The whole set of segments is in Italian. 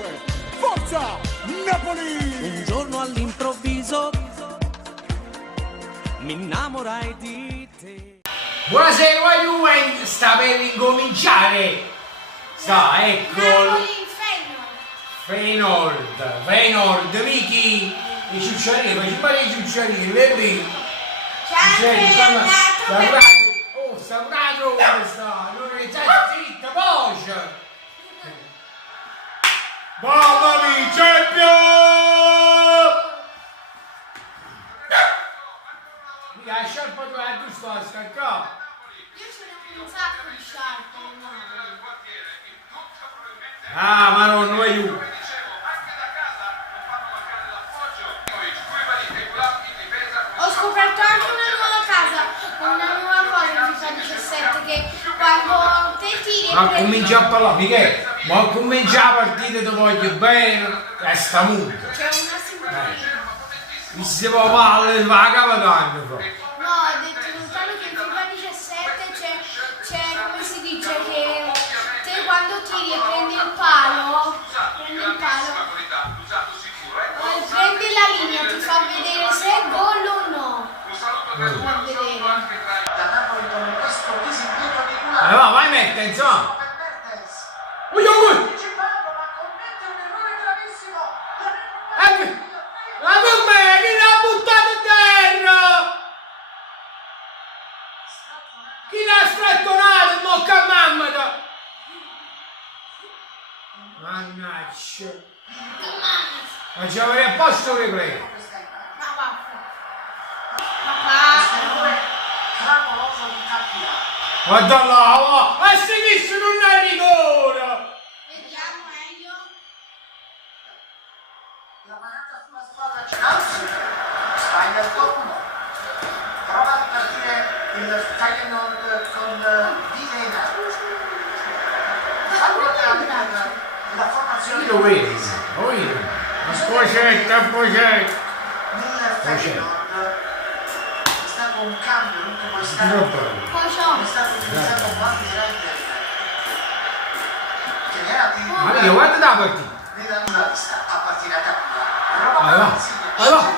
5. Forza Napoli! Un giorno all'improvviso mi innamorai di te. Buonasera Juve, sta per incominciare. Sta, ecco. Feyenoord, Vicky, i ciucciolini, ma ci pare i ciucciolini, vedi? Sta curato come sta? Non è già zitta, voce! Mamma mia, Champions! Mica la sciarpa tua è giusto a scaccare. Io ce n'ho un sacco di sciarpe, no? Ah, ma non noi io. Ho scoperto anche una nuova casa, una nuova cosa in FIFA 17 che quando te tiri Ma comincia a parlare, Michele, ma comincia la partita ti voglio bene e sta muto. c'è una simpatia. Mi si può parlare, va a capodanno. No, ho detto lontano che in FIFA 17 c'è come si dice che te quando tiri e prendi il palo, prendi la linea, ti fa vedere se è gol o no. Ti fa vedere. Allora, vai mette, insomma. Ma per me, chi l'ha buttato a terra? Chi l'ha strattonato, mocca mamma? Mannaggia. Ma ci avrei a posto le prego. Ma papà. Guarda là, ma se visto non è rigore! Vediamo meglio. La manata sulla spalla Chelsea, sbaglia il turno, prova a partire il Feyenoord con Vilena. La formazione Lo vedi? La scocetta. nel Feyenoord è stato un cambio lungo quest'anno, Poi c'ho. è stato utilizzato Bobby Schneider, che era di Ma io guarda la partita. nella nuova lista a partire da qui. Vai va.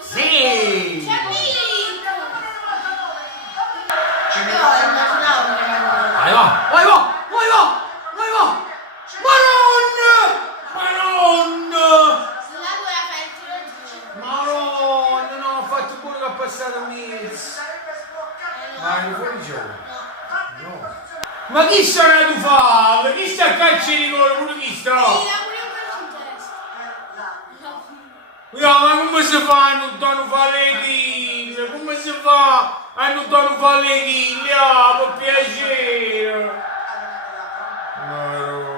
Sì! C'è vinto! Vai va! Madonna! La voleva fare il tiro giù. Madonna, no, ho fatto pure che ha passato a Mills. Ma è fuori gioco? No. Ma chi sarà tu fa? Chi sta a calcio di gol? Pure chi sta? Sì, la pure un calcio in testa. No, ma come si fa a non fare le kill? Come si fa a non fare le kill? Ah, per piacere! Madonna.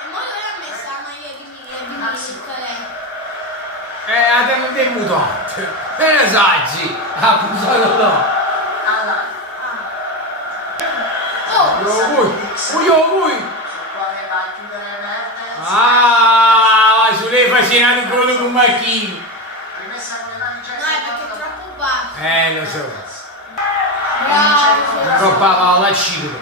E mo lui ha messo la maglia di Nicole. Abbiamo dei mutanti. E ne saggi? Ha busato là. Voi! Ah, su lei faceva un gol con Macchino. No, è perché è troppo basso. Lo so. Bravo. Troppo alla ciclo.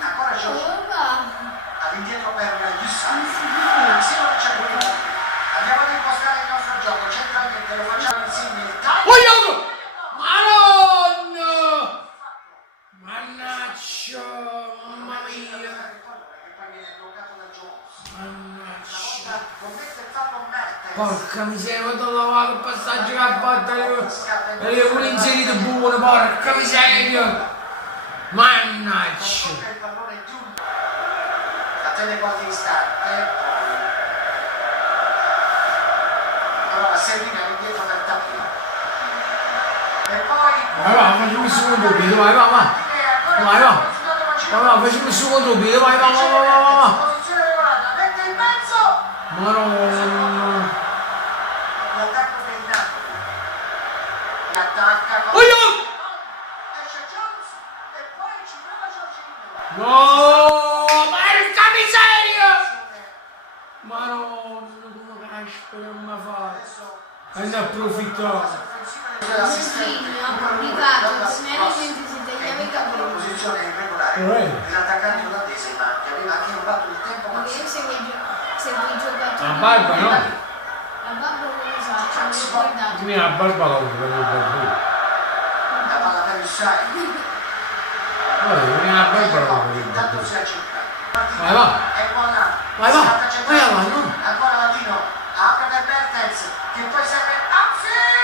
Ancora c'è all'indietro per Yussai. Se non c'è quello, andiamo ad impostare il nostro gioco centralmente, lo facciamo insieme. Madonna! Mannaggia, mamma mia. Mannaggia. Porca miseria, quando ho lavato il passaggio che ha fatto, avevo pure inserito buono, porca miseria. Mannaggia. La telequartista e allora Servina indietro per Tapino e poi Vai va, facciamo il secondo video, vai va. Va, facciamo il suo contropiede, vai, va. Posizione regolata, mette in mezzo. Maronna. L'attacco del Napoli. Attacca con... Esce Jones e poi ci prova Jorginho. No, porca miseria! Maronna, come caspita come fa? E ne approfittare. Jorginho ha pubblicato semplicemente si tagliava i La capelli. posizione irregolare dell'attaccante olandese, ma che aveva anche rubato il tempo Perché io massimo. seguo i giocatori. La barba no? La barba non lo so, ci ho ricordato. Mia barba la uso per il barbino. La palla per il Sai. Mia barba la uso per il Intanto barbino. si è centrato. Vai va. E buona. Vai va. Vai avanti, no? Ancora Latino. Apre per Mertens. Che poi serve.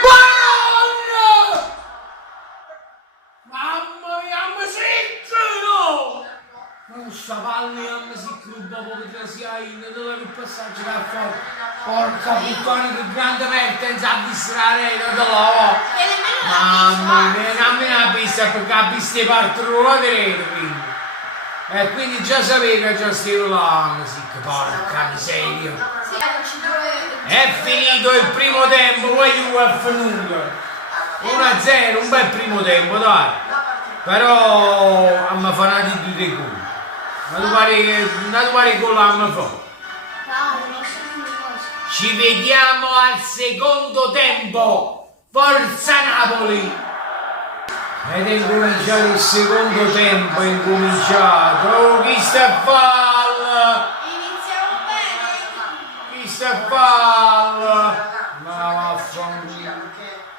Madonna! Mamma mia, mi sento! Ma questa palla mi si cruda come che sia in dove il passaggio da fuori. Porca puttana che grande Mertens a distrarre da là. E nemmeno la Mamma mia, non me la pista perché la pista partono la rete quindi. E quindi già sapevo che già stavo là, porca miseria. È finito il primo tempo, poi Juve è finito. 1-0, un bel primo tempo, dai. Però a me fa una di due gol. Ma tu pare che gol a me fa. Ci vediamo al secondo tempo. Forza Napoli! Ed è incominciato il secondo tempo, è incominciato. Oh, chi sta a fall? Iniziamo bene. Chi sta a fall? Ma vaffanculo.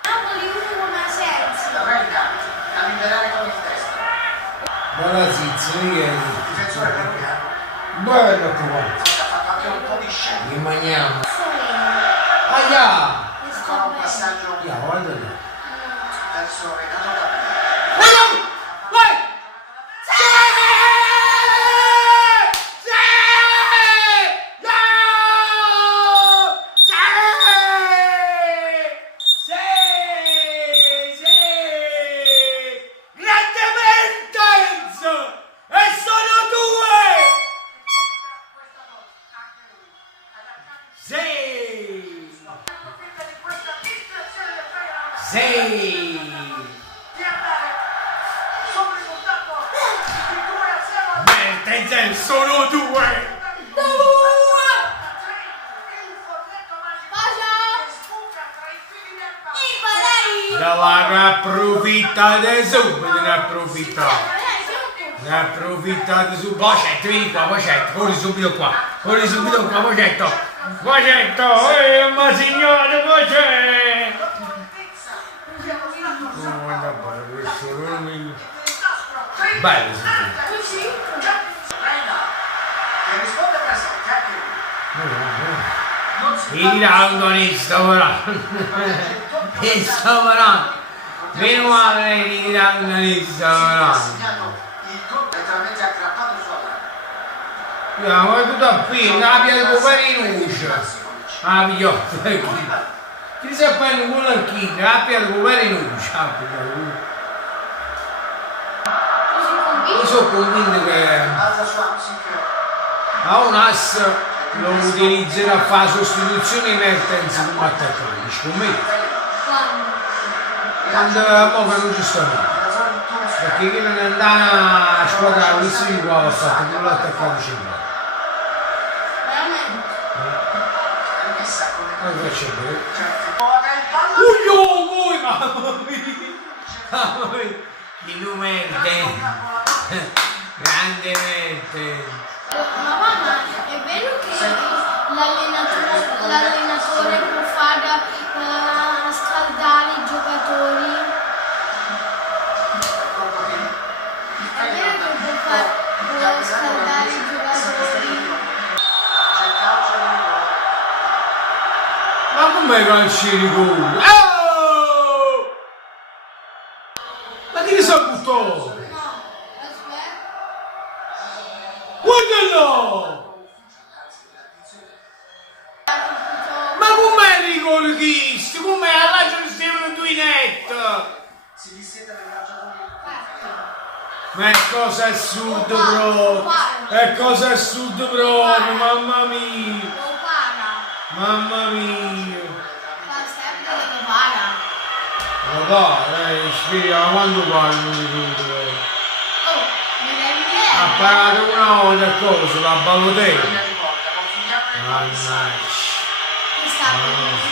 Napoli 1 con Asensi. La Reina a liberare con il testo. Bella zizza, Michele. Difensore peruviano. Bello qua. Ha fatto anche un po' di scena. Rimaniamo. Soleno. Aia! Ancora un passaggio Ya, guarda lì. verso Renato Capello. Vai! Sì! Sì! No! Sì! Sì! Sì! Grande Mertens! E sono due! Sì! Sì! Mertens sono due! Ne approfittate subito, ne approfittate. Ne approfittate subito. Vocetto, vieni qua, Vocetto, corri subito qua. Corri subito qua, Vocetto. Vocetto, ma signore, Vocetto! Oh, guarda, questo non mi... Bello, sì. Che risponde presente anche lui. Non si Il angonista ora. E sta parlando. Meno male il angonista ora. segnato il gol letteralmente aggrappato sulla mano. Ma tutto qui, la pia di Coperinuccia. Ah, pigliotta, chi si appena un gol chi? La pia di Coperinuccia. Io sono convinto che Alza su Amsic. a un as lo utilizzerà a fare la sostituzione di Mertens come attaccante. Scommetto. Quando mo che non ci sta niente. Perché chi non è andato a squadra la polizia di qua ha fatto quello l'attaccato centrale. Rimessa con le Ma che c'è? Ora il pallone. Mamma mia! Il numero grande Mertens. Ma mamma, è vero che l'allenatore può fare scaldare i giocatori? È vero che può fare scaldare i giocatori? C'è il calcio di rigore. Ma come calci di gol? Oh! Ma chi ne sa buttò? No, aspetta. Guardalo! Ma com'è il gol chist? Com'è? Allà c'è il Duinetto! Si disseta nel calciatore. Mertens cosa assurda proprio! È cosa assurda proprio, mamma mia! Lo paga. Mamma mia! Fa sempre che lo paga. Ma dai, spiega quando parlo di tutto? Oh, mi devi Ha dire. pagato una volta cosa, la balloteca. Linea di volta, consigliamo il Mannaggia. Questa è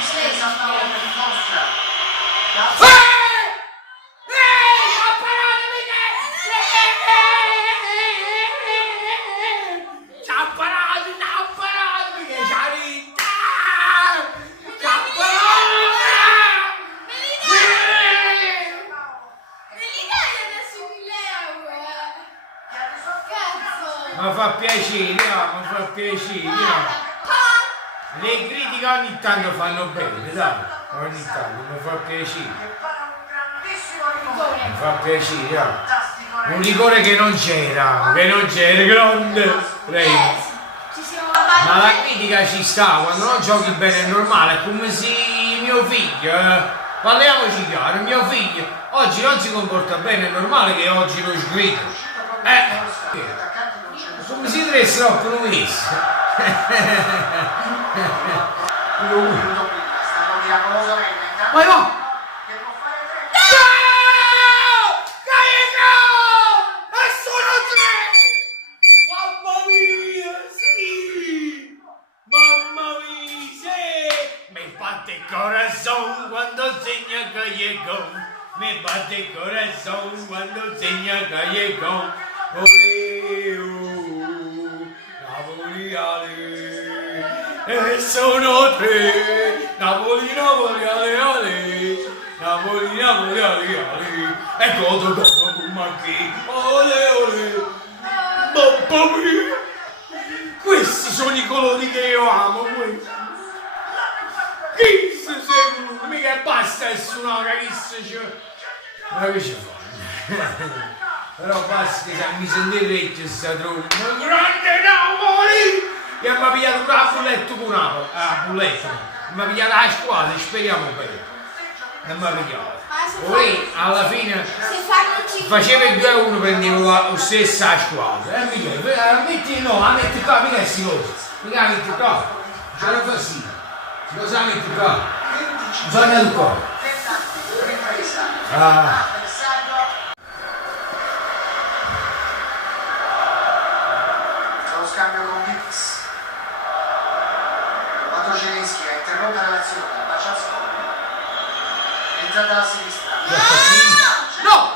Stessa stavolta di mostra. Ho parato C'ha parato, perché c'ha vinta! C'ha parato! Me li dai adesso 1.000 euro? Cazzo! Mi fa piacere, mi fa piacere. Guarda, pa! Le critiche ogni tanto fanno bene, dai. Ogni tanto, mi fa piacere. Mi fa piacere, Un liquore che non c'era, grande. Lei. Ci siamo Ma la critica ci sta, quando non giochi bene è normale, è come se mio figlio, parliamoci chiaro, mio figlio oggi non si comporta bene, è normale che oggi lo sgrido. Come si dovesse troppo non Ma no! Cuando segna Gallego, me batte il corazón cuando segna Gallego. Ole, Napoli, ale, e sono tre. Napoli, Napoli, ale, ale, Napoli, Napoli, ale, ale. E godo dopo Marchi, ole, ole, mamma mia. Questi sono i colori che io amo, questi. Chi se seguono? Mica basta essere una ragazza, ma che ci fa? Però basta che mi sentite vecchio sta tromba, un grande Napoli! E mi ha pigliato pure la bulletto con Napoli, la bulletta, mi ha pigliato la squadra, speriamo bene. E mi ha pigliato. Poi alla fine faceva il 2-1, prendevo la stessa squadra. E mi dice, metti no, la metti qua, mica si cosa. Mica la metti qua, ce la fa sì. Cosa metti qua? Bisogna il cuore. C'è lo scambio con Vips. Matoceneschi ha interrotto la l'azione, bacia al secondo. Entrata alla sinistra. No!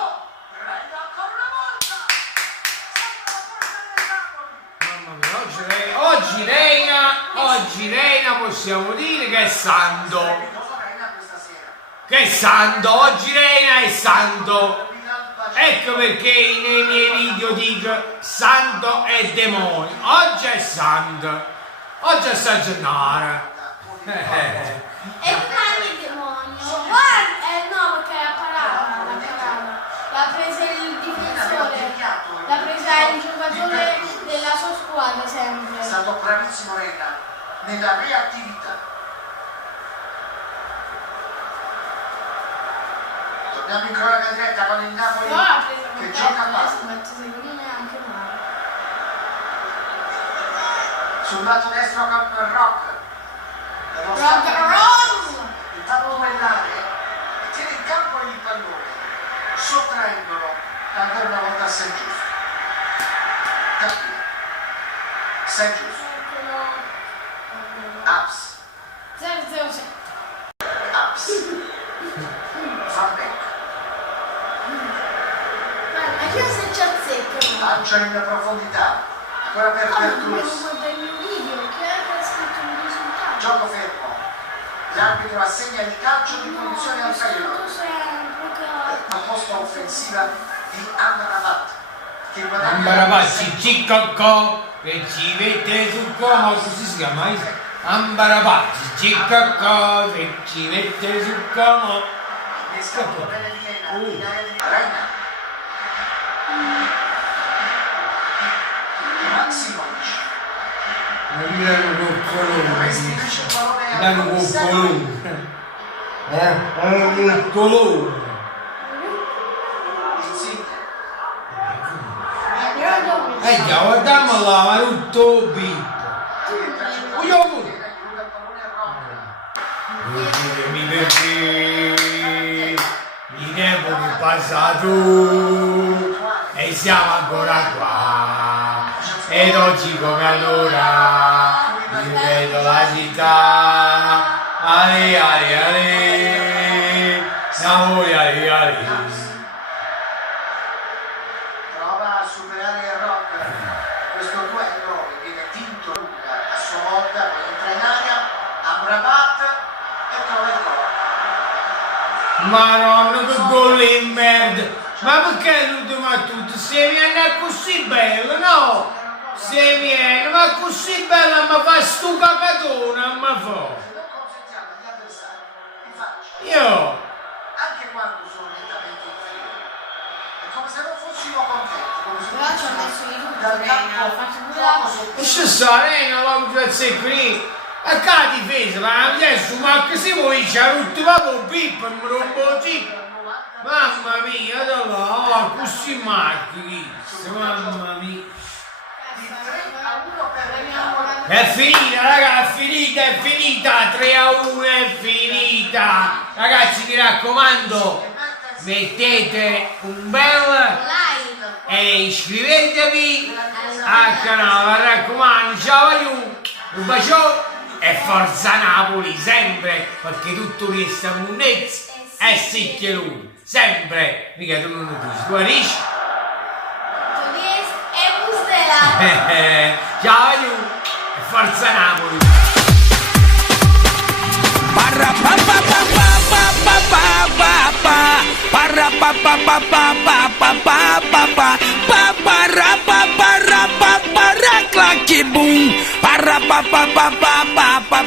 Mamma mia, oggi Reina possiamo dire che è santo. Che è santo, oggi Reina è santo. Ecco perché nei miei video dico santo e demonio. Oggi è santo. Oggi è San Gennaro. E rimane il demonio. Guarda, no, perché l'ha parata. L'ha presa il difensore. L'ha presa il giocatore della sua squadra sempre. È stato bravissimo Reina nella reattività. Torniamo in cronaca diretta con il Napoli No, l'ha presa che per gioca a adesso, Bari. ma secondo me anche male. Sul lato destro con Rock. Rock and roll! Il fatto duellare e tiene in campo il pallone, sottraendolo ancora una volta a San Giusto. Capito? San Giusto. Ups. 007. Ups. Van Beek. Guarda, io se ci azzeccano. Lancia in profondità. Ancora per Ah, ma devo Bertus. guardare il mio video, che ha scritto un risultato. Gioco fermo. L'arbitro assegna il calcio di punizione al Feyenoord. La posta offensiva di Amrabat che guadagna Ambarabazzi, ciccocco, che ci mette sul comodo, così si chiama? Ambarabazzi, ciccocco, che ci mette sul comodo. Pescato bene Viena, Reina. Maximovic. Milano Coccolone, Restituisce il pallone Milano al commissario. Coccolone. Coccolone. Insigne. guardiamo là, tutto Pippo. Io mi perché il tempo è passato e siamo ancora qua. Ed oggi come allora rivedo la città. Ale, ale, ale, Napoli, ale, ale. Prova a superare il rock. Questo duello viene vinto a sua volta, poi entra in aria, Amrabat e trova il gol. Madonna, che gol in merda! Ma perché l'ultimo a tutti? Se viene così bello, no? Se viene, ma così bella mi fa sto cacatone, mi fa. Non consentiamo agli avversari di farci. Io, Anche quando sono nettamente inferiori. È come se non fossimo contenti, come se Però ci ho messo di tutto, dal Rena, campo ho fatto pure la sotto. questa arena la motivazione qui. A che difesa, ma adesso, ma che si vuoi, c'ha l'ultima con Pippo e mi rompo così. Mamma mia, da là, così macchini, mamma mia. È finita, raga, è finita, 3-1 è finita. Ragazzi, mi raccomando, mettete un bel e iscrivetevi al canale, mi raccomando, ciao aiuto, un bacio e forza Napoli, sempre, perché tutto resta munnezza e sì che lui, sempre, mica tu non lo dici, tu capisci? e Bustela. Ciao aiuto e forza Napoli. Parra pa pa pa pa pa pa pa pa parra pa pa pa pa pa pa pa pa pa pa parra pa pa ra pa pa ra clacky boom parra pa pa pa pa pa pa